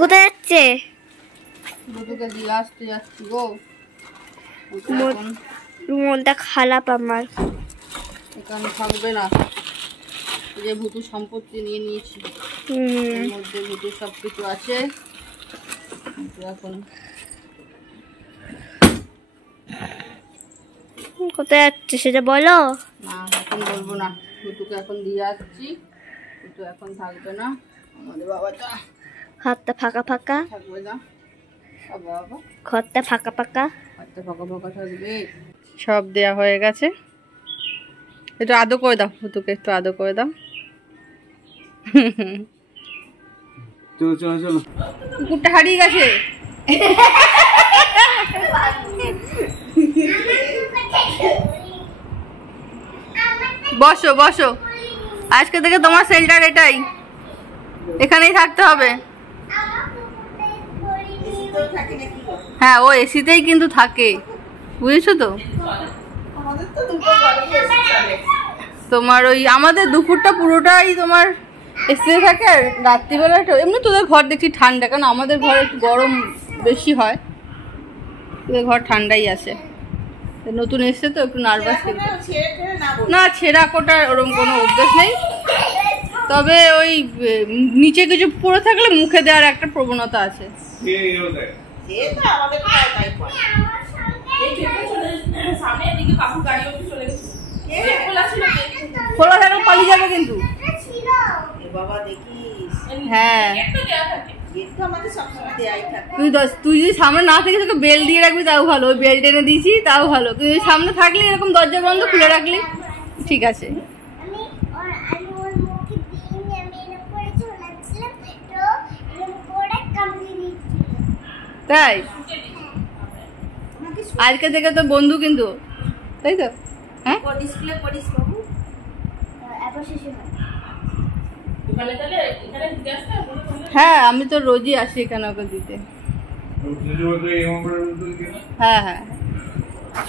কোথায় যাচ্ছে? দুটোকে দিয়ে আসতে যাচ্ছি গো। মনটা খারাপ আমার। এখানে থাকবে না, যে ভুতুর সম্পত্তি নিয়ে নিয়েছি, এর মধ্যে ভুতুর সব কিছু আছে। এখন কোথায় যাচ্ছে সেটা বলো না, এখন বলবো না। ভুতুকে এখন দিয়ে আসছি, ভুতু এখন থাকবে না। আমাদের বাবাটা হাতটা ফাঁকা ফাঁকা থাকবে না, বাবা ঘরটা ফাঁকা ফাঁকা, হাতটা ফাঁকা ফাঁকা থাকবে। সব দেয়া হয়ে গেছে। একটু আদো করে দাও ভুতুকে, একটু আদো করে দাও। চলো চলো চলো। কুকুরটা হারিয়ে গেছে। বসো বসো, আজকে থেকে তোমার শেল্টার এটাই, এখানেই থাকতে হবে। হ্যাঁ, ও এসিতেই কিন্তু থাকে, বুঝেছো তো। তোমার ওই আমাদের দুপুরটা পুরোটাই তোমার এসিতে থাকে, আর রাত্রিবেলাটা এমনি তোদের ঘর দেখছি ঠান্ডা, কারণ আমাদের ঘরে একটু গরম বেশি হয়, তোদের ঘর ঠান্ডাই আছে। নতুন এসছে তো একটু নার্ভাস। না, ছেঁড়া কোটার ওরকম কোনো অভ্যাস নেই, তবে ওই নিচে কিছু পড়ে থাকলে মুখে দেওয়ার একটা প্রবণতা আছে। খোলা থাকলে পালিয়ে যাবে কিন্তু। হ্যাঁ, তুই যদি সামনে না থাকিস তোকে বেল দিয়ে রাখবি তাও ভালো, ওই বেল টেনে দিয়েছি তাও ভালো। তুই সামনে থাকলে এরকম দরজা বন্ধ খুলে রাখলি ঠিক আছে। তাই আজকে থেকে তো বন্ধু কিন্তু, তাই তো? হ্যাঁ, হ্যাঁ আমি তো রোজই আসি এখানে ওকে দিতে। হ্যাঁ হ্যাঁ,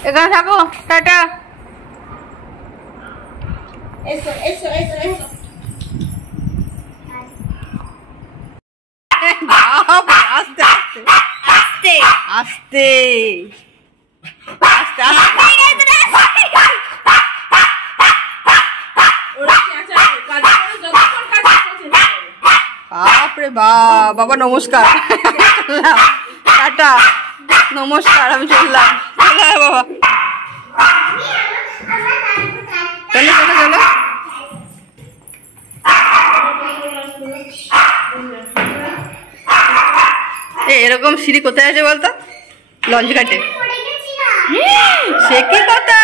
এখানে থাকো, টাটা। এসো এসো এসো এসো। আস্তে আস্তে আস্তে আস্তে আস্তে আস্তে। বাপরে বাবা, নমস্কার, টাটা, নমস্কার, আমি চললাম। বাবা চলো চলো চলো। এরকম সিঁড়ি কোথায় আছে বলতো? লঞ্চ ঘাটে। সে কি কথা,